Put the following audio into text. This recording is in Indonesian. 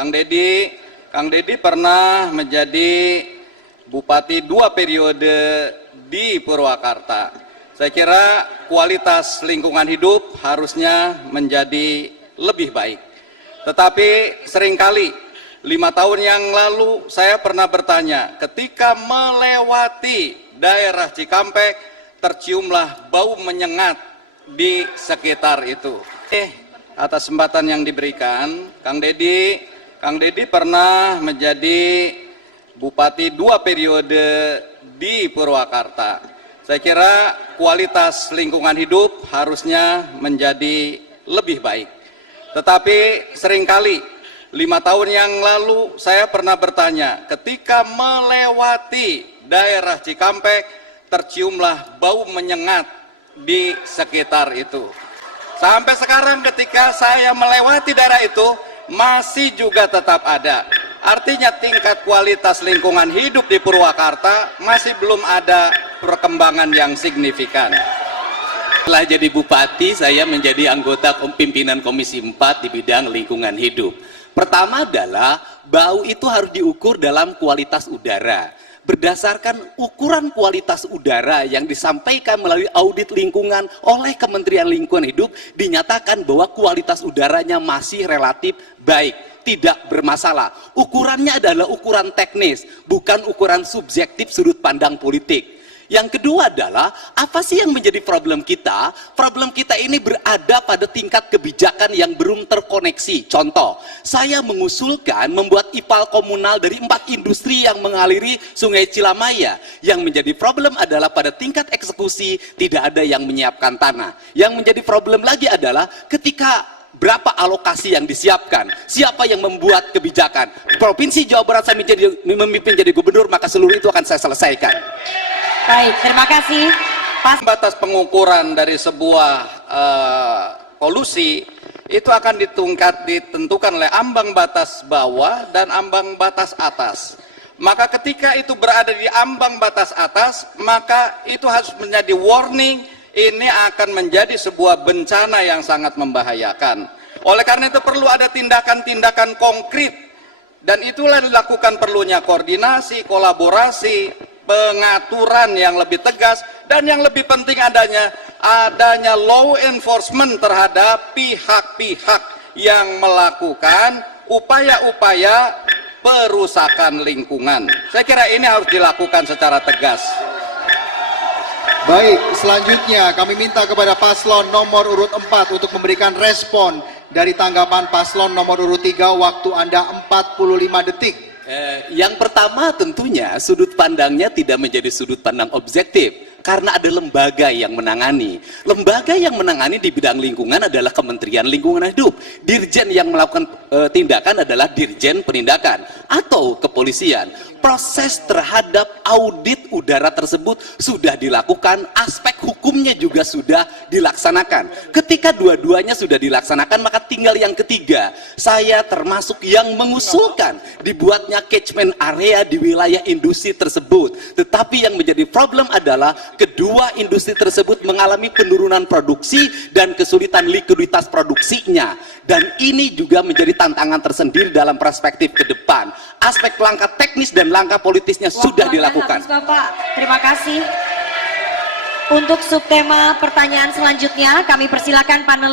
Kang Dedi pernah menjadi bupati 2 periode di Purwakarta. Saya kira kualitas lingkungan hidup harusnya menjadi lebih baik. Tetapi seringkali 5 tahun yang lalu saya pernah bertanya, ketika melewati daerah Cikampek terciumlah bau menyengat di sekitar itu. Atas kesempatan yang diberikan, Kang Dedi pernah menjadi bupati 2 periode di Purwakarta. Saya kira kualitas lingkungan hidup harusnya menjadi lebih baik. Tetapi seringkali 5 tahun yang lalu saya pernah bertanya, ketika melewati daerah Cikampek terciumlah bau menyengat di sekitar itu. Sampai sekarang ketika saya melewati daerah itu masih juga tetap ada. Artinya tingkat kualitas lingkungan hidup di Purwakarta masih belum ada perkembangan yang signifikan. Setelah jadi bupati, saya menjadi anggota pimpinan Komisi 4 di bidang lingkungan hidup. Pertama adalah bau itu harus diukur dalam kualitas udara. Berdasarkan ukuran kualitas udara yang disampaikan melalui audit lingkungan oleh Kementerian Lingkungan Hidup, dinyatakan bahwa kualitas udaranya masih relatif baik, tidak bermasalah. Ukurannya adalah ukuran teknis, bukan ukuran subjektif sudut pandang politik. Yang kedua adalah, apa sih yang menjadi problem kita? Problem kita ini berada pada tingkat kebijakan yang belum terkoneksi. Contoh, saya mengusulkan membuat IPAL komunal dari 4 industri yang mengaliri Sungai Cilamaya. Yang menjadi problem adalah pada tingkat eksekusi tidak ada yang menyiapkan tanah. Yang menjadi problem lagi adalah ketika berapa alokasi yang disiapkan, siapa yang membuat kebijakan. Provinsi Jawa Barat saya memimpin jadi gubernur, maka seluruh itu akan saya selesaikan. Baik, terima kasih. Batas pengukuran dari sebuah polusi itu akan ditentukan oleh ambang batas bawah dan ambang batas atas. Maka ketika itu berada di ambang batas atas, maka itu harus menjadi warning, ini akan menjadi sebuah bencana yang sangat membahayakan. Oleh karena itu perlu ada tindakan-tindakan konkret, dan itulah dilakukan perlunya koordinasi, kolaborasi, pengaturan yang lebih tegas, dan yang lebih penting adanya law enforcement terhadap pihak-pihak yang melakukan upaya-upaya perusakan lingkungan. Saya kira ini harus dilakukan secara tegas. Baik, selanjutnya kami minta kepada paslon nomor urut 4 untuk memberikan respon dari tanggapan paslon nomor urut 3. Waktu Anda 45 detik. Yang pertama tentunya sudut pandangnya tidak menjadi sudut pandang objektif, karena ada lembaga yang menangani. Lembaga yang menangani di bidang lingkungan adalah Kementerian Lingkungan Hidup. Dirjen yang melakukan tindakan adalah Dirjen Penindakan atau kepolisian. Proses terhadap audit udara tersebut sudah dilakukan, aspek hukumnya juga sudah dilaksanakan. Ketika dua-duanya sudah dilaksanakan, maka tinggal yang ketiga. Saya termasuk yang mengusulkan dibuatnya catchment area di wilayah industri tersebut. Tetapi yang menjadi problem adalah kedua industri tersebut mengalami penurunan produksi dan kesulitan likuiditas produksinya. Dan ini juga menjadi tantangan tersendiri dalam perspektif ke depan. Aspek langkah teknis dan langkah politisnya sudah dilakukan. Bapak, terima kasih. Untuk subtema pertanyaan selanjutnya, kami persilakan panel